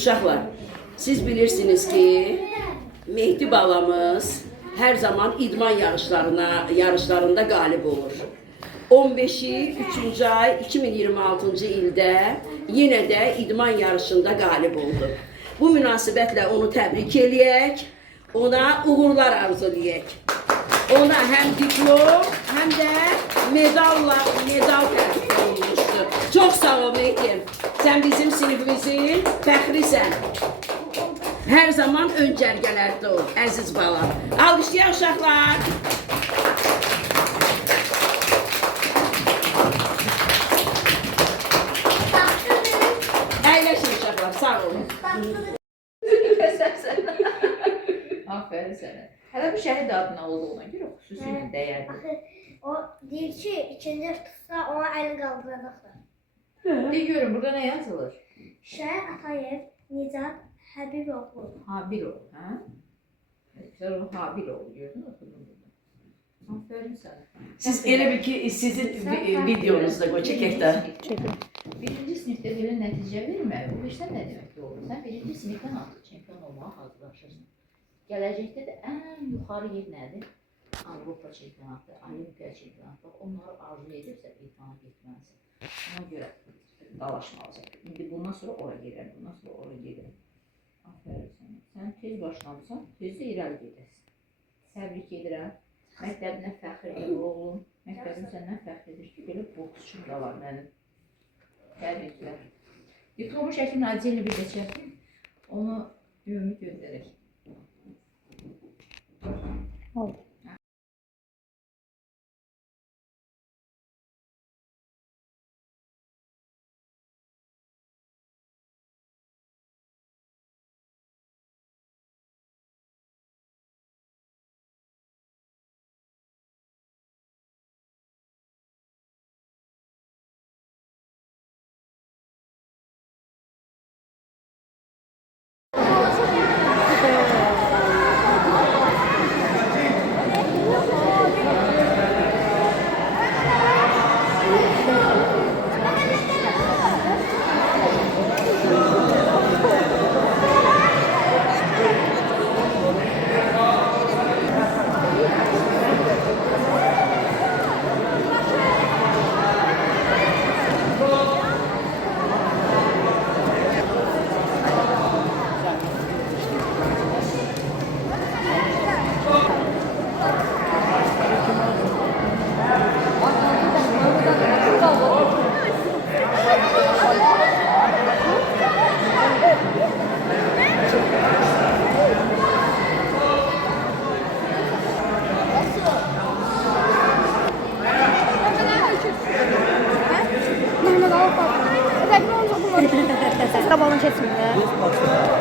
Uşaqlar, siz bilirsiniz ki Mehdi balamız her zaman idman yarışlarında qalib olur. 15-i 3-cü ay 2026-cı ildə yenə də idman yarışında qalib oldu. Bu münasibətlə onu təbrik eləyək, ona uğurlar arzulayək. Ona həm diplom, həm də medal təklif olunmuşdur. Çox sağ ol Mehdi. Sən bizim sinifimizin fəxrisən. Hər zaman ön cərgələrdə ol, əziz balam. Alqışlayaq uşaqlar. Əyləşin uşaqlar, sağ olun. Aferin sənə. Hələ bu şəhid adına olduğuna görə xüsusi dəyərli. O deyir ki, ikinci tutsa ona əlini qaldıracaqlar. De görün, burada nə yazılır? Şəhid Atayev Nicat Həbiboğlu. Habiloğlu, hə? Güzel o Habiloğlu gördün, okudun burada. Aferin sənə. Siz elə bil ki, sizin videonuzda qoy, çəkək də. Birinci sinifdə belə nəticə vermək, bu işlər nə demək ki olur? Sən birinci sinifdən artıq çempion olmağa hazırlaşırsın. Gələcəkdə də ən yuxarı yer nədir? Avropa çempionatı, Olimpiya çempionatı. Onları arzu edirsə, imtihana getməlisən. Ona görə dalaşmalısan. İndi bundan sonra ora gedirəm, bundan sonra ora gedirəm. Aferin sənə. Sən tez başlamısan, tez də irəli gedəsən. Təbrik edirəm. Məktəbinə fəxr edir oğlum. Məktəbim səndən fəxr edir ki, belə boksçum da var mənim. Təbriklər. Diplomu şəklini acıyla bir də çəkin. Onu ümumi göndərək. Oldu. Mehmet Ağa. Özellikle onu çok kullanıyorum. Siz de balon kesmedi.